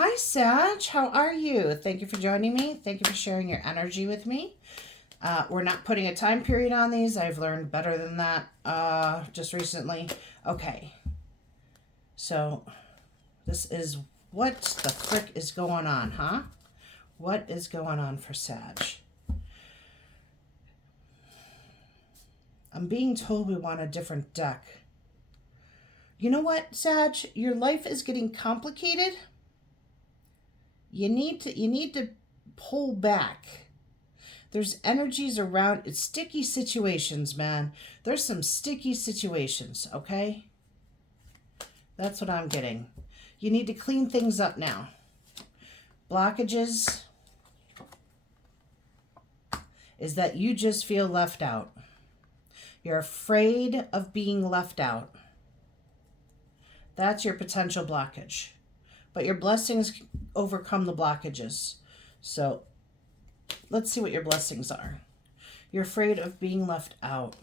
Hi, Sag. How are you? Thank you for joining me. Thank you for sharing your energy with me. We're not putting a time period on these. I've learned better than that just recently. Okay. So, this is what the frick is going on, huh? What is going on for Sag? I'm being told we want a different deck. You know what, Sag? Your life is getting complicated. You need to pull back. There's energies around. It's sticky situations, man. There's some sticky situations, okay? That's what I'm getting. You need to clean things up now. Blockages is that you just feel left out. You're afraid of being left out. That's your potential blockage. But your blessings overcome the blockages. So let's see what your blessings are. You're afraid of being left out.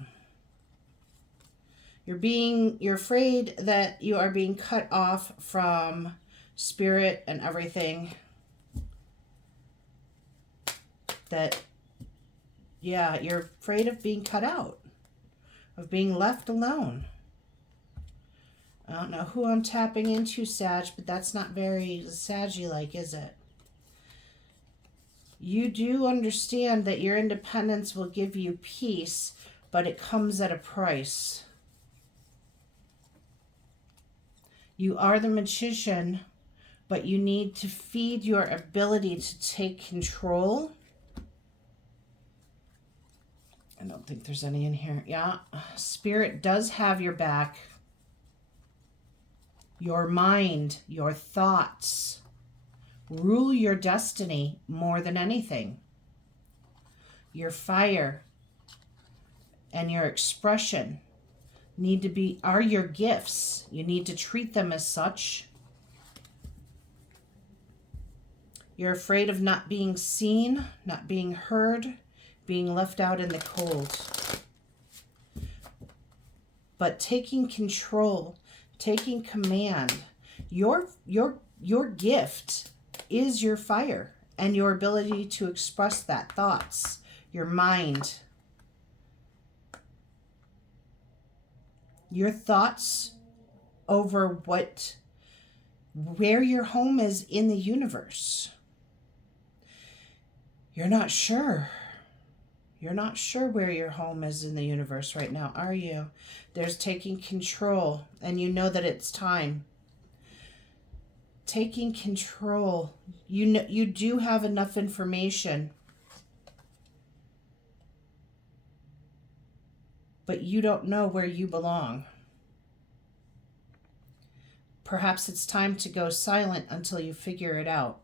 You're afraid that you are being cut off from spirit and everything. You're afraid of being cut out, of being left alone. I don't know who I'm tapping into, Sag, but that's not very Saggy-like, is it? You do understand that your independence will give you peace, but it comes at a price. You are the magician, but you need to feed your ability to take control. I don't think there's any in here. Yeah, Spirit does have your back. Your mind, your thoughts rule your destiny more than anything. Your fire and your expression are your gifts. You need to treat them as such. You're afraid of not being seen, not being heard, being left out in the cold. But taking control, taking command, your gift is your fire and your ability to express that thoughts, your mind. Your thoughts over where your home is in the universe. You're not sure. You're not sure where your home is in the universe right now, are you? There's taking control, and you know that it's time. Taking control. You do have enough information, but you don't know where you belong. Perhaps it's time to go silent until you figure it out.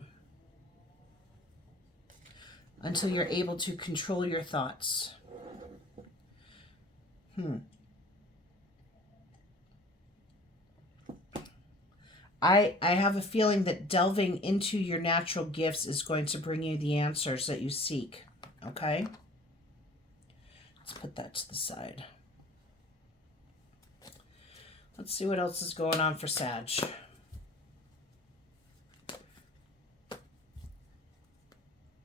Until you're able to control your thoughts. I have a feeling that delving into your natural gifts is going to bring you the answers that you seek. Okay? Let's put that to the side. Let's see what else is going on for Sag.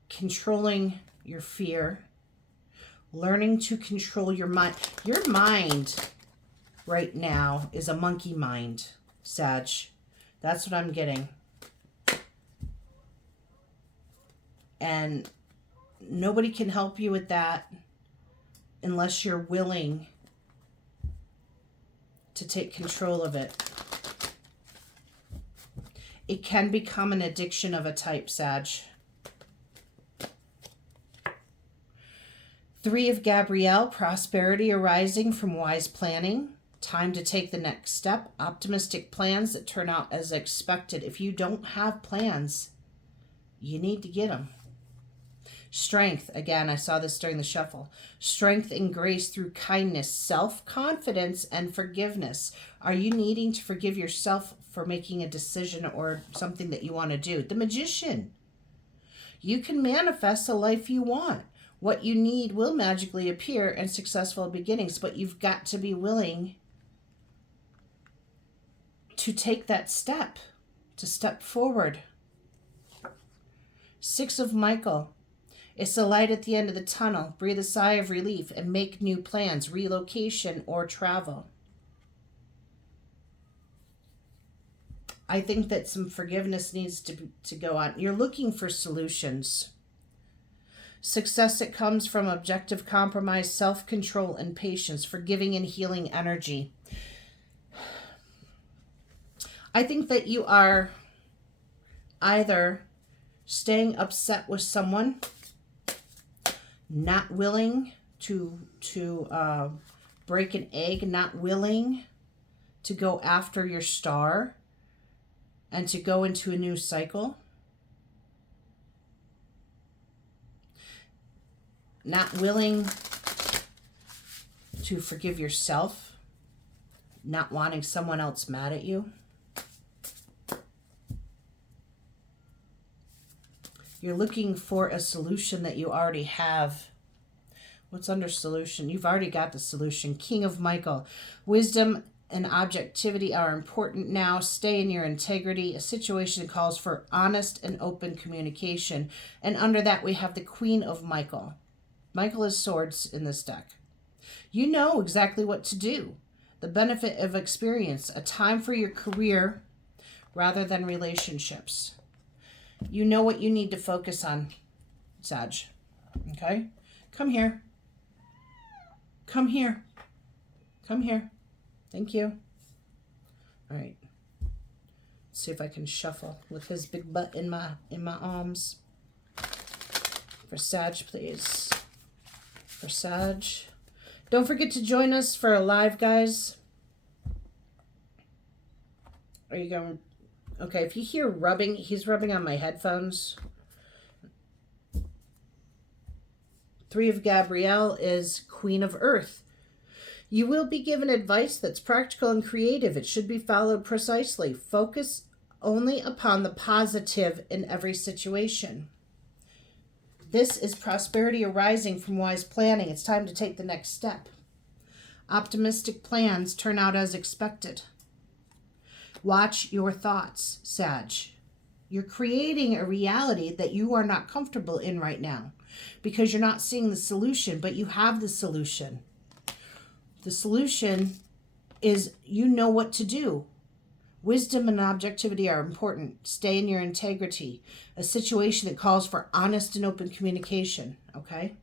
Controlling your fear. Learning to control your mind. Your mind right now is a monkey mind, Sag. That's what I'm getting. And nobody can help you with that unless you're willing to take control of it. It can become an addiction of a type, Sag. 3 of Gabrielle, prosperity arising from wise planning. Time to take the next step. Optimistic plans that turn out as expected. If you don't have plans, you need to get them. Strength, again, I saw this during the shuffle. Strength and grace through kindness, self-confidence, and forgiveness. Are you needing to forgive yourself for making a decision or something that you want to do? The Magician. You can manifest a life you want. What you need will magically appear in successful beginnings, but you've got to be willing to take that step, to step forward. Six of Michael. It's the light at the end of the tunnel. Breathe a sigh of relief and make new plans, relocation or travel. I think that some forgiveness needs to go on. You're looking for solutions. Success that comes from objective compromise, self-control, and patience, forgiving and healing energy. I think that you are either staying upset with someone, not willing to break an egg, not willing to go after your star and to go into a new cycle. Not willing to forgive yourself, not wanting someone else mad at you. You're looking for a solution that you already have. What's under solution? You've already got the solution. King of Michael. Wisdom and objectivity are important now. Stay in your integrity. A situation calls for honest and open communication. And under that, we have the Queen of Michael. Michael is swords in this deck. You know exactly what to do. The benefit of experience. A time for your career rather than relationships. You know what you need to focus on, Sag. Okay? Come here. Come here. Come here. Thank you. All right. Let's see if I can shuffle with his big butt in my arms. For Sag, please. For Sag. Don't forget to join us for a live, guys. Are you going? Okay, if you hear rubbing, he's rubbing on my headphones. Three of Gabrielle is Queen of Earth. You will be given advice that's practical and creative. It should be followed precisely. Focus only upon the positive in every situation. This is prosperity arising from wise planning. It's time to take the next step. Optimistic plans turn out as expected. Watch your thoughts, Sag. You're creating a reality that you are not comfortable in right now because you're not seeing the solution, but you have the solution. The solution is you know what to do. Wisdom and objectivity are important. Stay in your integrity. A situation that calls for honest and open communication, okay?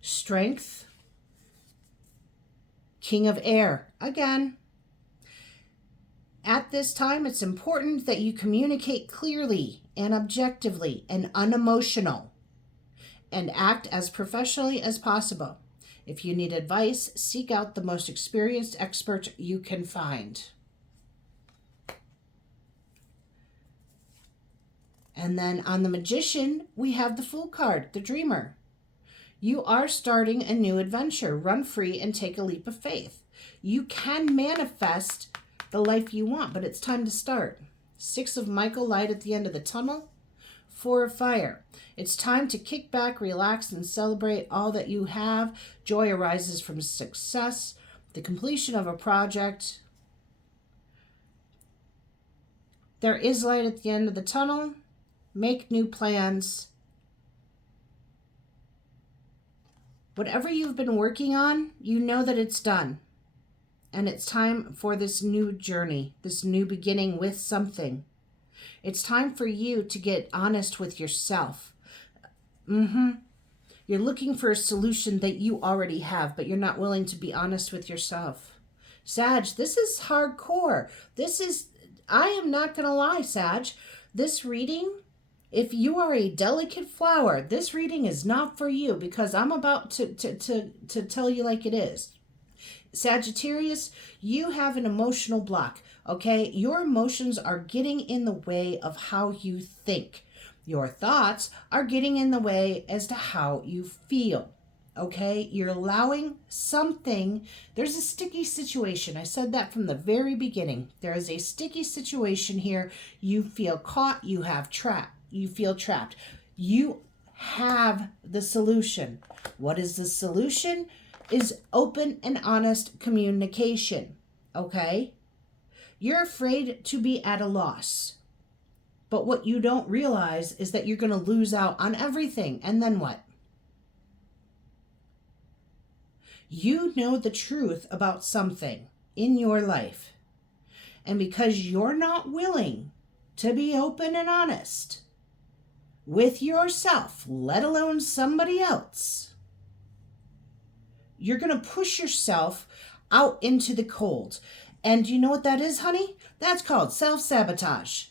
Strength. King of Air. Again. At this time, it's important that you communicate clearly and objectively and unemotional and act as professionally as possible. If you need advice, seek out the most experienced expert you can find. And then on the Magician, we have the Fool card, the Dreamer. You are starting a new adventure. Run free and take a leap of faith. You can manifest the life you want, but it's time to start. Six of Michael, light at the end of the tunnel. Four of Fire. It's time to kick back, relax, and celebrate all that you have. Joy arises from success, the completion of a project. There is light at the end of the tunnel. Make new plans. Whatever you've been working on, you know that it's done. And it's time for this new journey, this new beginning with something. It's time for you to get honest with yourself. You're looking for a solution that you already have, but you're not willing to be honest with yourself. Sag, this is hardcore. I am not going to lie, Sag. This reading, if you are a delicate flower, this reading is not for you because I'm about to tell you like it is. Sagittarius, you have an emotional block, okay? Your emotions are getting in the way of how you think. Your thoughts are getting in the way as to how you feel, okay? You're allowing something. There's a sticky situation. I said that from the very beginning. There is a sticky situation here. You feel caught. You feel trapped. You have the solution. What is the solution? Is open and honest communication, okay? You're afraid to be at a loss. But what you don't realize is that you're going to lose out on everything. And then what? You know the truth about something in your life. And because you're not willing to be open and honest with yourself, let alone somebody else, you're going to push yourself out into the cold. And you know what that is, honey? That's called self-sabotage.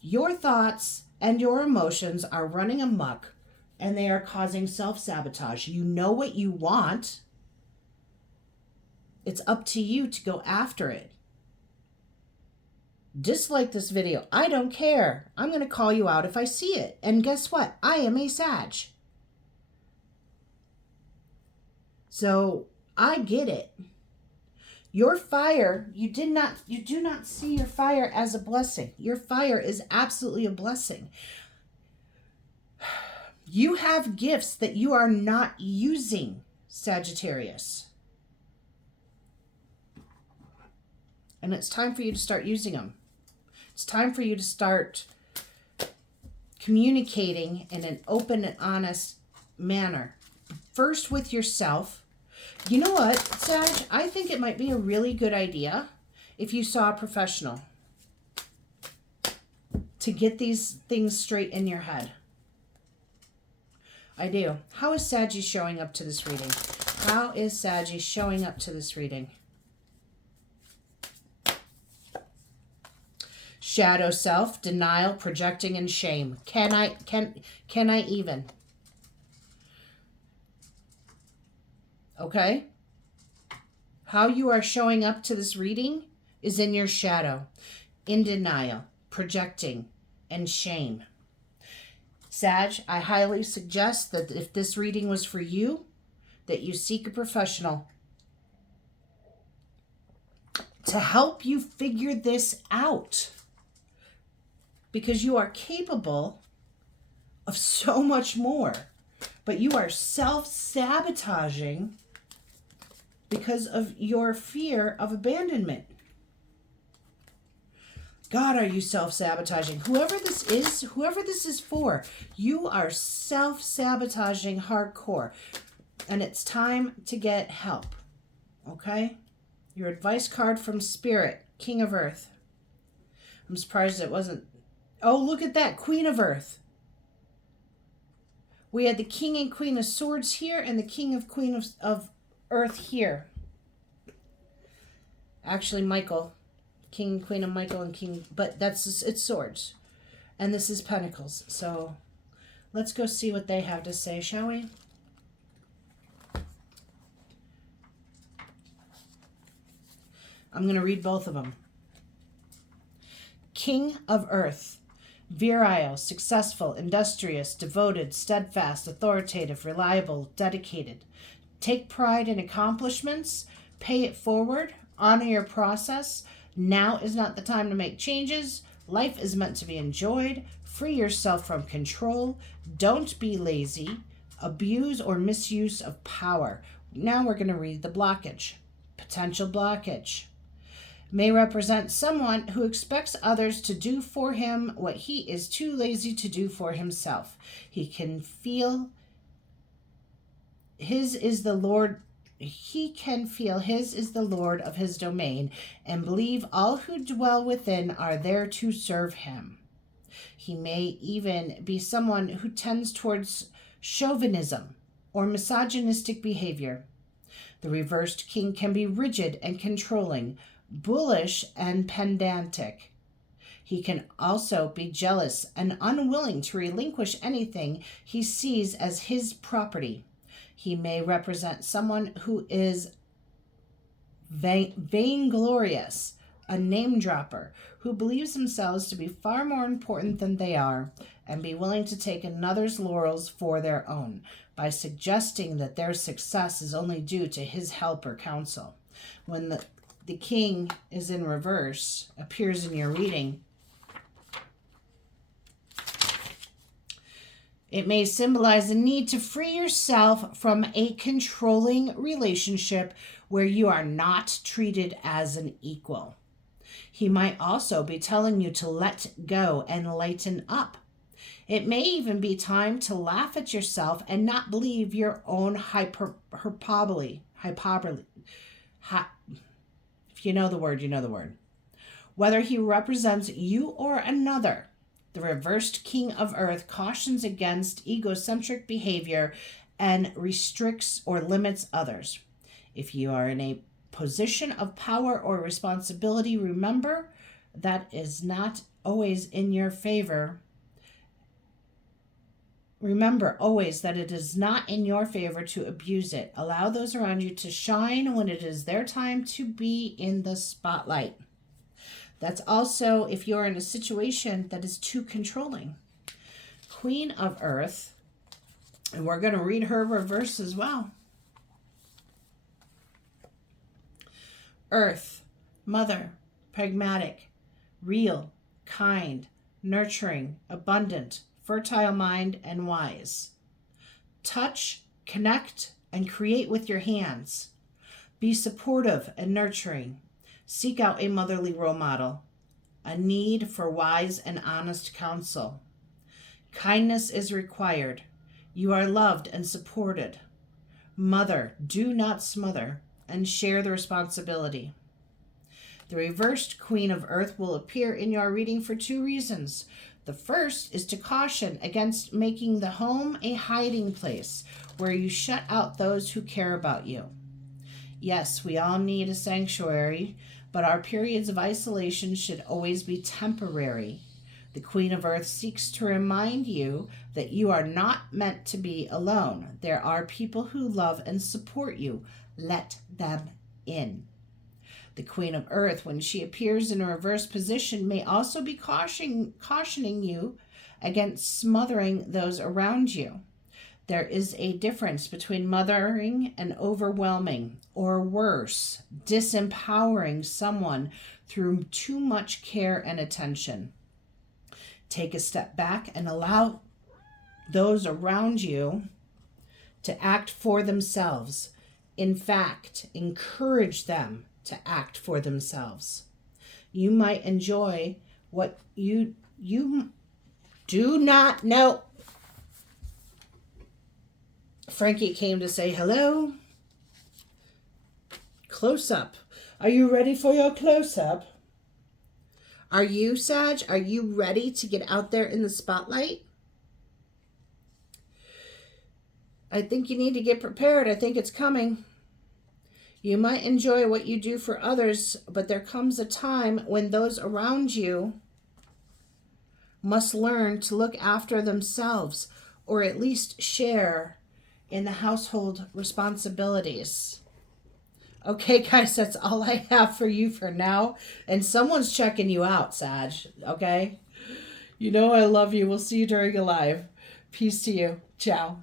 Your thoughts and your emotions are running amok, and they are causing self-sabotage. You know what you want. It's up to you to go after it. Dislike this video. I don't care. I'm going to call you out if I see it. And guess what? I am a Sag. So I get it. Your fire, you do not see your fire as a blessing. Your fire is absolutely a blessing. You have gifts that you are not using, Sagittarius. And it's time for you to start using them. It's time for you to start communicating in an open and honest manner. First with yourself. You know what, Sag? I think it might be a really good idea if you saw a professional to get these things straight in your head. I do. How is Saggy showing up to this reading? How is Saggy showing up to this reading? Shadow self, denial, projecting, and shame. Can I even? Okay? How you are showing up to this reading is in your shadow, in denial, projecting, and shame. Sag, I highly suggest that if this reading was for you, that you seek a professional to help you figure this out. Because you are capable of so much more. But you are self-sabotaging because of your fear of abandonment. God, are you self-sabotaging? Whoever this is for, you are self-sabotaging hardcore. And it's time to get help. Okay? Your advice card from Spirit, King of Earth. I'm surprised it wasn't. Oh, look at that, Queen of Earth. We had the King and Queen of Swords here and the King of Queen of Earth here. Actually, Michael. King and Queen of Michael and King. But it's swords. And this is pentacles. So let's go see what they have to say, shall we? I'm going to read both of them. King of Earth. Virile, successful, industrious, devoted, steadfast, authoritative, reliable, dedicated. Take pride in accomplishments. Pay it forward. Honor your process. Now is not the time to make changes. Life is meant to be enjoyed. Free yourself from control. Don't be lazy. Abuse or misuse of power. Now we're going to read the blockage. Potential blockage. May represent someone who expects others to do for him what he is too lazy to do for himself. He can feel his is the Lord of his domain and believe all who dwell within are there to serve him. He may even be someone who tends towards chauvinism or misogynistic behavior. The reversed king can be rigid and controlling, bullish and pedantic. He can also be jealous and unwilling to relinquish anything he sees as his property. He may represent someone who is vainglorious, a name dropper, who believes themselves to be far more important than they are, and be willing to take another's laurels for their own, by suggesting that their success is only due to his help or counsel. When the king is in reverse, appears in your reading, it may symbolize the need to free yourself from a controlling relationship where you are not treated as an equal. He might also be telling you to let go and lighten up. It may even be time to laugh at yourself and not believe your own hyperbole. If you know the word, you know the word. Whether he represents you or another, the reversed King of Earth cautions against egocentric behavior and restricts or limits others. If you are in a position of power or responsibility, remember that is not always in your favor. Remember always that it is not in your favor to abuse it. Allow those around you to shine when it is their time to be in the spotlight. That's also if you're in a situation that is too controlling. Queen of Earth, and we're going to read her reverse as well. Earth, mother, pragmatic, real, kind, nurturing, abundant, fertile mind, and wise. Touch, connect, and create with your hands. Be supportive and nurturing. Seek out a motherly role model. A need for wise and honest counsel. Kindness is required. You are loved and supported. Mother, do not smother, and share the responsibility. The reversed Queen of Earth will appear in your reading for two reasons. The first is to caution against making the home a hiding place where you shut out those who care about you. Yes, we all need a sanctuary, but our periods of isolation should always be temporary. The Queen of Earth seeks to remind you that you are not meant to be alone. There are people who love and support you. Let them in. The Queen of Earth, when she appears in a reverse position, may also be cautioning you against smothering those around you. There is a difference between mothering and overwhelming, or worse, disempowering someone through too much care and attention. Take a step back and allow those around you to act for themselves. In fact, encourage them to act for themselves. You might enjoy what you do not know. Frankie came to say hello. Close up. Are you ready for your close up? Are you, Sag? Are you ready to get out there in the spotlight? I think you need to get prepared. I think it's coming. You might enjoy what you do for others, but there comes a time when those around you must learn to look after themselves, or at least share in the household responsibilities. Okay, guys, that's all I have for you for now. And someone's checking you out, Sag, okay? You know I love you. We'll see you during a live. Peace to you. Ciao.